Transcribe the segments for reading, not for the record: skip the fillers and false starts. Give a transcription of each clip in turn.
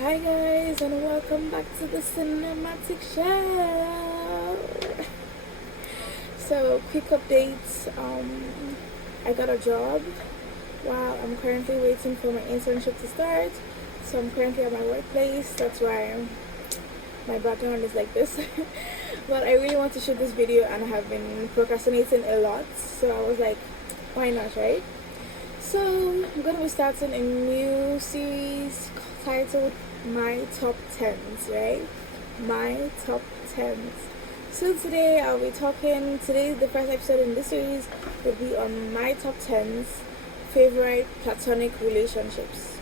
Hi guys, and welcome back to the cinematic show. So quick updates. I got a job while I'm currently waiting for my internship to start. So I'm currently at my workplace. That's why my background is like this. But I really want to shoot this video and I have been procrastinating a lot. So I was like, why not, right? So I'm gonna be starting a new series titled My Top Tens, right? My Top Tens. So today I'll be talking. Today the first episode in this series will be on my top tens favorite platonic relationships.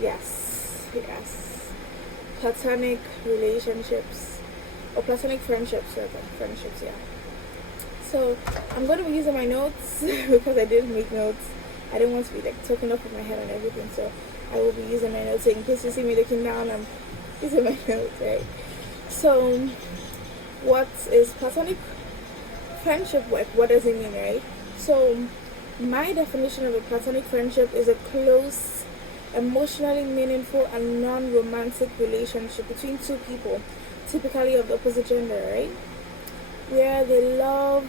Yes, platonic relationships or platonic friendships, rather friendships. Yeah. So I'm going to be using my notes because I didn't make notes. I didn't want to be like talking off of my head and everything. So I will be using my notes. So in case you see me looking down, I'm using my notes, right? So what is platonic friendship like? What does it mean, right? So my definition of a platonic friendship is a close, emotionally meaningful and non-romantic relationship between two people, typically of the opposite gender, right? Where love,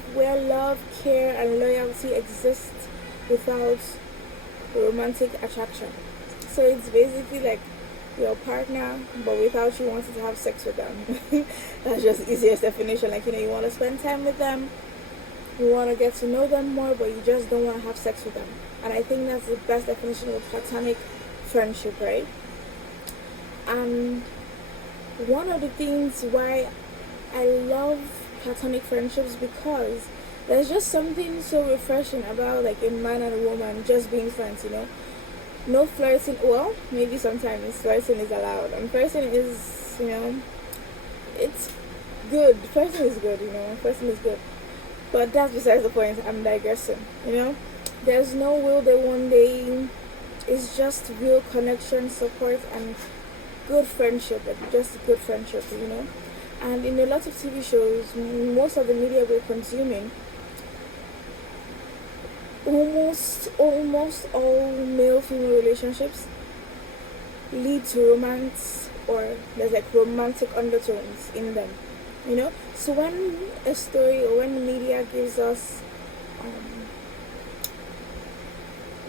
care, and loyalty exist without romantic attraction. So it's basically like your partner, but without you wanting to have sex with them. That's just the easiest definition. Like, you want to spend time with them, you want to get to know them more, but you just don't want to have sex with them. And I think that's the best definition of platonic friendship, right? And one of the things why I love platonic friendships because there's just something so refreshing about like a man and a woman just being friends, No flirting. Well, maybe sometimes flirting is allowed, and flirting is, it's good. Flirting is good, Flirting is good. But that's besides the point. I'm digressing, There's no will there one day. It's just real connection, support, and good friendship. Like just good friendship. And in a lot of TV shows, most of the media we're consuming, almost all male-female relationships lead to romance, or there's like romantic undertones in them, So when a story or when the media gives us,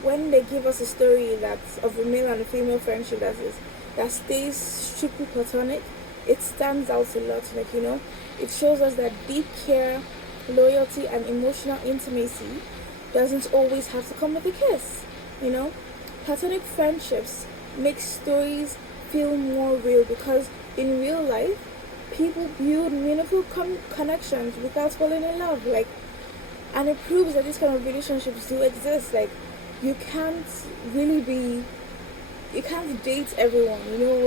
when they give us a story that's of a male and a female friendship that stays strictly platonic, it stands out a lot. It shows us that deep care, loyalty, and emotional intimacy doesn't always have to come with a kiss. Platonic friendships make stories feel more real because in real life, people build meaningful connections without falling in love. And it proves that these kind of relationships do exist. You can't you can't date everyone,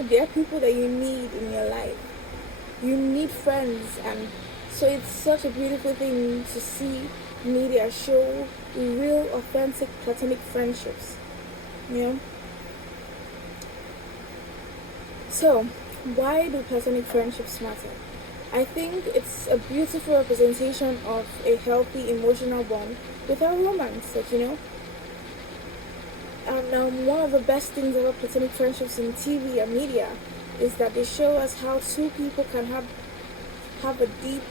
there are people that you need in your life. You need friends, and so it's such a beautiful thing to see media show real, authentic platonic friendships, So, why do platonic friendships matter? I think it's a beautiful representation of a healthy emotional bond without romance, And one of the best things about platonic friendships in TV and media is that they show us how two people can have a deep,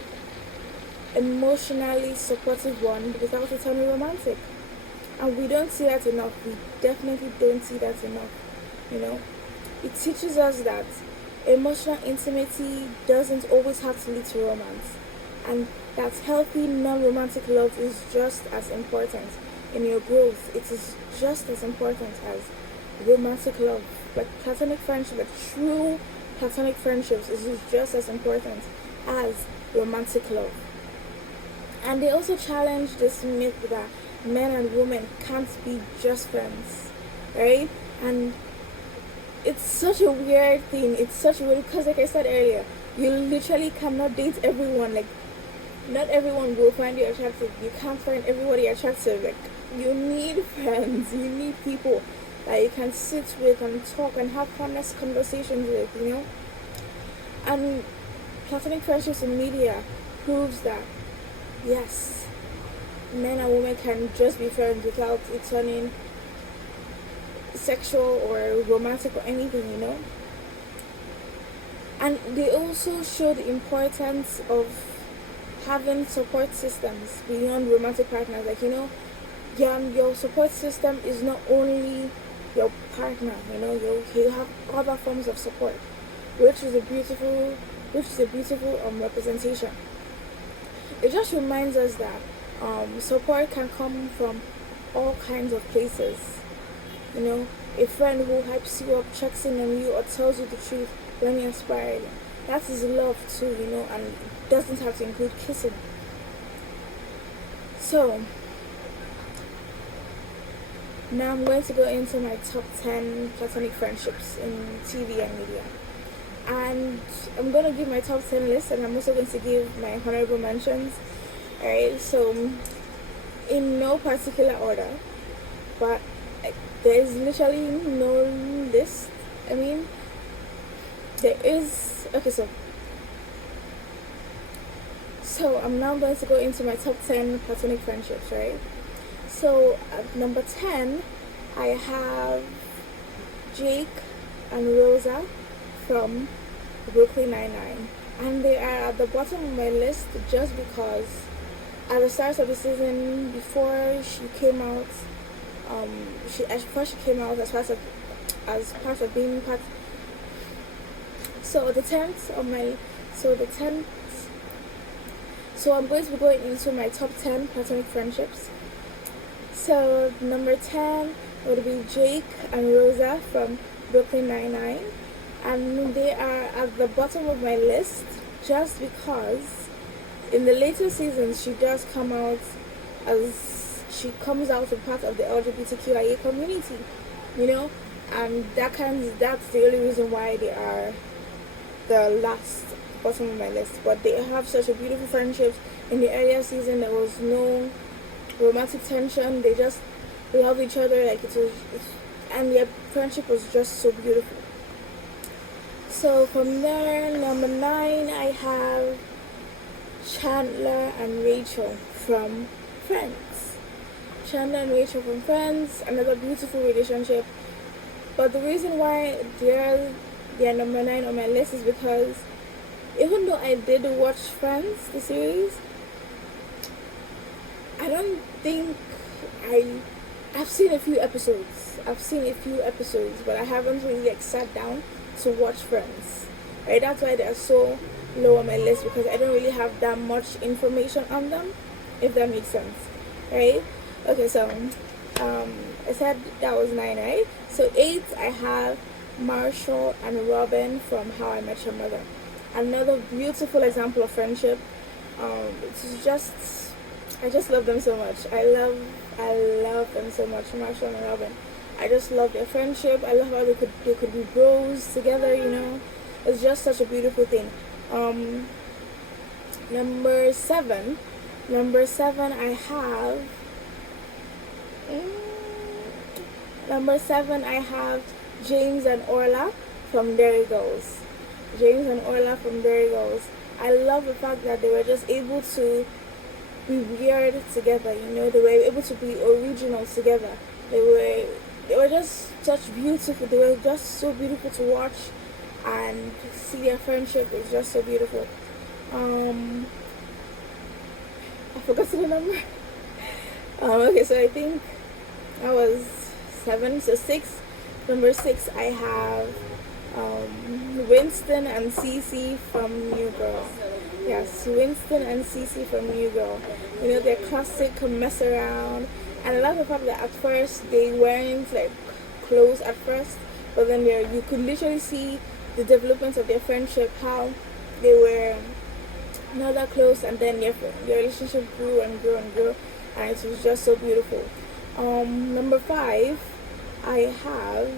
emotionally supportive bond without it turning romantic. And we don't see that enough. We definitely don't see that enough. It teaches us that emotional intimacy doesn't always have to lead to romance. And that healthy, non-romantic love is just as important in your growth. It is just as important as romantic love. Like platonic friendship, like true platonic friendships is just as important as romantic love. And they also challenge this myth that men and women can't be just friends, right? And it's such a weird thing. It's such a weird, because like I said earlier, you literally cannot date everyone. Like, not everyone will find you attractive. You can't find everybody attractive. Like, you need friends. You need people that you can sit with and talk and have honest conversations with, And platonic friendships in media proves that, yes, men and women can just be friends without it turning sexual or romantic or anything, And they also show the importance of having support systems beyond romantic partners. Like, your support system is not only your partner, you have other forms of support, which is a beautiful representation. It just reminds us that support can come from all kinds of places. A friend who hypes you up, checks in on you, or tells you the truth when you're spiraling. That is love too, and it doesn't have to include kissing. So, now I'm going to go into my top 10 platonic friendships in TV and media. And I'm going to give my top 10 list, and I'm also going to give my honorable mentions. Alright, so in no particular order, but there is literally no list. I mean, there is. Okay, so I'm now going to go into my top 10 platonic friendships, right? So at number 10, I have Jake and Rosa from Brooklyn Nine-Nine, and they are at the bottom of my list just because at the start of the season, before she came out, as part of being part. So I'm going to be going into my top 10 platonic friendships. So number 10 would be Jake and Rosa from Brooklyn Nine-Nine, and they are at the bottom of my list just because in the later seasons she does come out as part of the LGBTQIA community, and that's the only reason why they are the last bottom of my list. But they have such a beautiful friendship. In the earlier season there was no romantic tension. They love each other, and their friendship was just so beautiful. So from there, number 9, I have Chandler and Rachel from Friends. Another beautiful relationship. But the reason why they're number 9 on my list is because even though I did watch Friends, the series, I don't think I've seen a few episodes, but I haven't really sat down to watch Friends. Right? That's why they're so low on my list, because I don't really have that much information on them, if that makes sense. Right? Okay, so I said that was 9, right? So 8, I have Marshall and Robin from How I Met Your Mother. Another beautiful example of friendship. I just love them so much. I love them so much, Marshall and Robin. I just love their friendship. I love how they could be bros together, It's just such a beautiful thing. Number 7, I have James and Orla from Dairy Girls. I love the fact that they were just able to be weird together, they were able to be original together. They were just such beautiful. They were just so beautiful to watch, and see their friendship is just so beautiful. I forgot the number. Okay, so I think that was 7. So 6. Number 6, I have Winston and Cece from New Girl. Yes, Winston and Cece from New Girl. Their classic mess around. And I love the fact that at first they weren't close at first, but then you could literally see the development of their friendship, how they were not that close, and then their relationship grew and grew and grew, and it was just so beautiful. Number 5, I have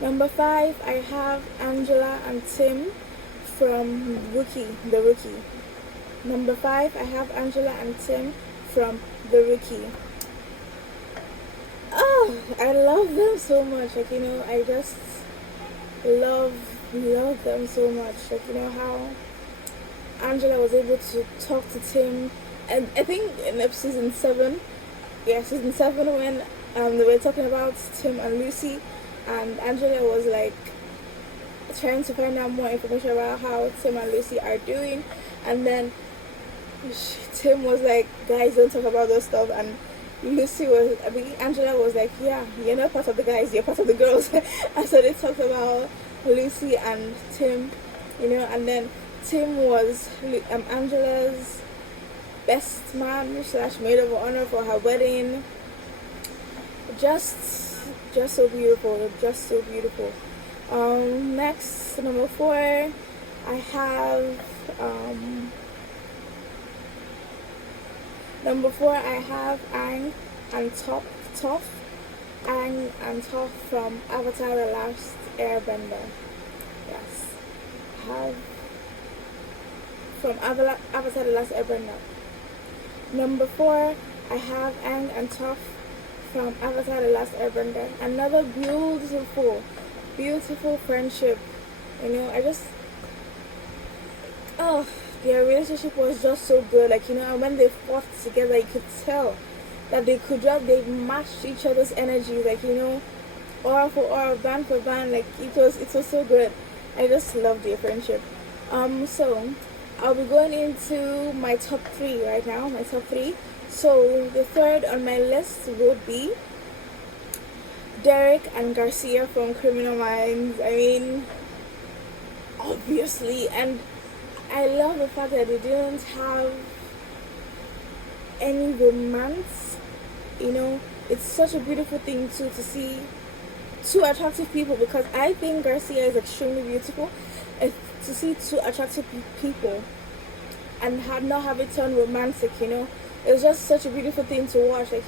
Number 5, I have Angela and Tim from The Rookie. Number 5, I have Angela and Tim from The Rookie. I love them so much. Like, I just love love them so much. Like, how Angela was able to talk to Tim, and I think in season 7, yeah, season 7, when they were talking about Tim and Lucy, and Angela was like trying to find out more information about how Tim and Lucy are doing, and then Tim was like, "Guys, don't talk about those stuff," and Angela was like, "Yeah, you're not part of the guys, you're part of the girls," and so they talked about Lucy and Tim, and then Tim was Angela's best man / maid of honor for her wedding. Just so beautiful, just so beautiful. Next, number 4, I have Aang and Toph. Aang and Toph from Avatar: The Last Airbender. Yes, have from Avatar: The Last Airbender. Number 4, I have Aang and Toph from Avatar: The Last Airbender. Another beautiful, beautiful friendship. Their relationship was just so good. Like, and when they fought together, you could tell that they matched each other's energy. Like, aura for aura, band for band. Like, it was so good. I just love their friendship. So I'll be going into my top 3 right now. My top 3. So the third on my list would be Derek and Garcia from Criminal Minds. I mean, obviously, and I love the fact that they didn't have any romance. It's such a beautiful thing too to see two attractive people, because I think Garcia is extremely beautiful. To see two attractive people and not have it turn romantic, it's just such a beautiful thing to watch. Like,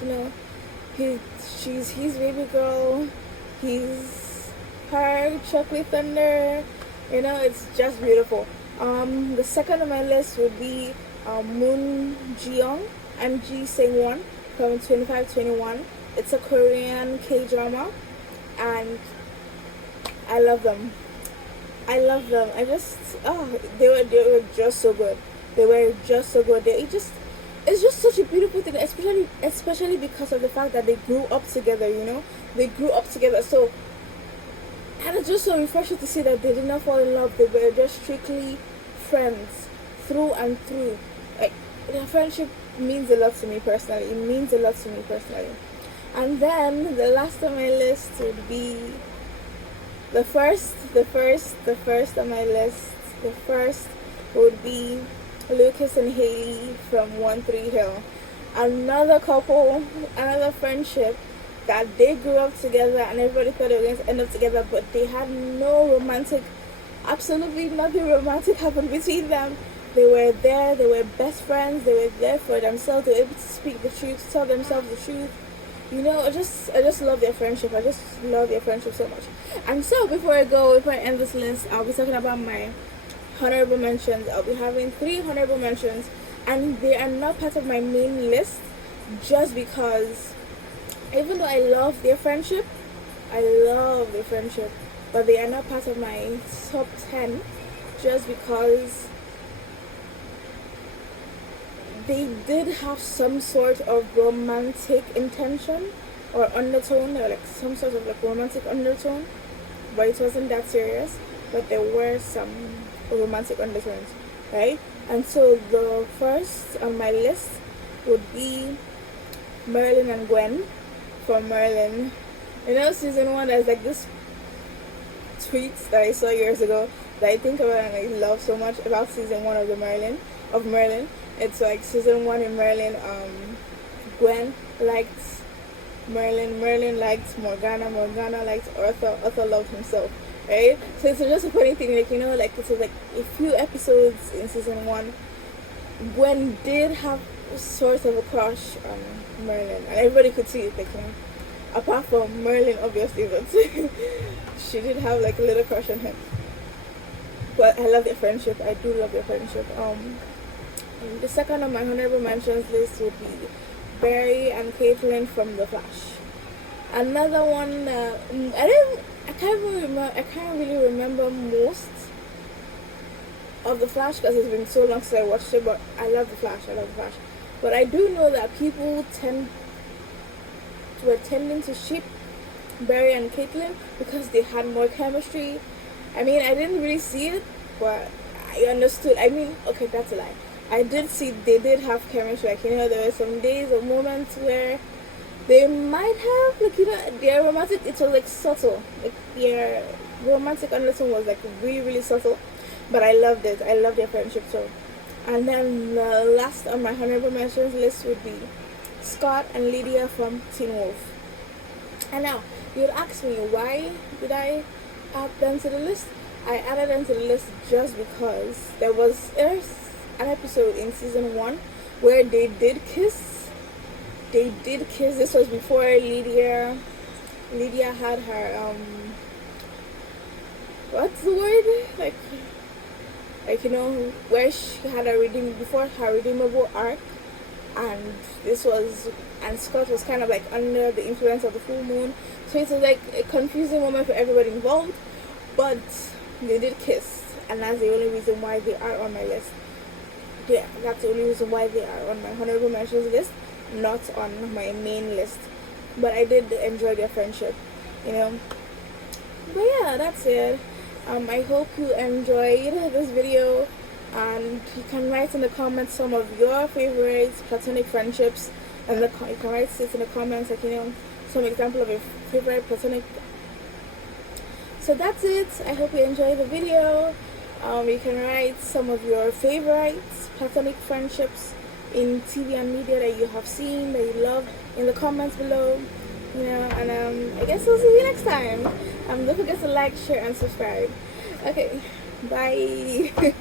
she's his baby girl, he's her chocolate thunder. It's just beautiful. The second on my list would be Moon Ji-young and Ji Sang-won from 2521. It's a Korean K-drama, and I love them. They were just so good. It's just such a beautiful thing, especially because of the fact that they grew up together. So, and it's just so refreshing to see that they did not fall in love. They were just strictly friends through and through. Like, their friendship means a lot to me personally. And then the last on my list would be the first on my list. The first would be Lucas and Haley from 1-3 Hill. Another couple, another friendship that they grew up together, and everybody thought they were going to end up together, but they had absolutely nothing romantic happened between them. They were there, they were best friends, they were there for themselves, they were able to speak the truth, tell themselves the truth. I just love their friendship. I just love their friendship so much. And so before I end this list, I'll be talking about my honorable mentions. I'll be having 3 honorable mentions, and they are not part of my main list, just because even though I love their friendship, but they are not part of my top 10, just because they did have some sort of romantic intention or undertone, or like some sort of like romantic undertone, but it wasn't that serious, but there were some romantic undertones, right? And so the first on my list would be Merlin and Gwen from Merlin. Season 1, there's like this tweets that I saw years ago that I think about and I love so much about season 1 of Merlin. It's like season 1 in Merlin, Gwen liked Merlin liked Morgana liked Arthur loved himself, right? So it's just a funny thing, like, it was like a few episodes in season 1, Gwen did have sort of a crush on Merlin, and everybody could see it, like, apart from Merlin, obviously, but she did have like a little crush on him. But I love their friendship. I do love their friendship. The second on my honorable mentions list would be Barry and Caitlin from The Flash. Another one, I can't even remember. I can't really remember most of the Flash because it's been so long since I watched it. But I love the Flash. I love the Flash. But I do know that people were tending to ship Barry and Caitlin because they had more chemistry. I mean, I didn't really see it, but I understood. I mean, okay, that's a lie. I did see they did have chemistry. Like, you know, there were some days or moments where they might have, like, you know, their romantic, it was like subtle. Like, their romantic undertone was like really, really subtle. But I loved it. I loved their friendship too. And then the last on my honorable mentions list would be Scott and Lydia from Teen Wolf. And now, you'd ask me, why did I add them to the list? I added them to the list just because there's an episode in season 1 where they did kiss. They did kiss. This was before Lydia had her what's the word? Like, you know, where she had a before her redeemable arc, and Scott was kind of like under the influence of the full moon, so it was like a confusing moment for everybody involved. But they did kiss, and that's the only reason why they are on my list. Yeah, that's the only reason why they are on my honorable mentions list, not on my main list. But I did enjoy their friendship, you know. But yeah, that's it. I hope you enjoyed this video, and you can write in the comments some of your favorite platonic friendships, and you can write it in the comments, like, you know, some example of your favorite platonic. So that's it. I hope you enjoyed the video. You can write some of your favorite platonic friendships in TV and media that you have seen, that you love, in the comments below. You know, and I guess I'll see you next time. Don't forget to like, share, and subscribe. Okay, bye.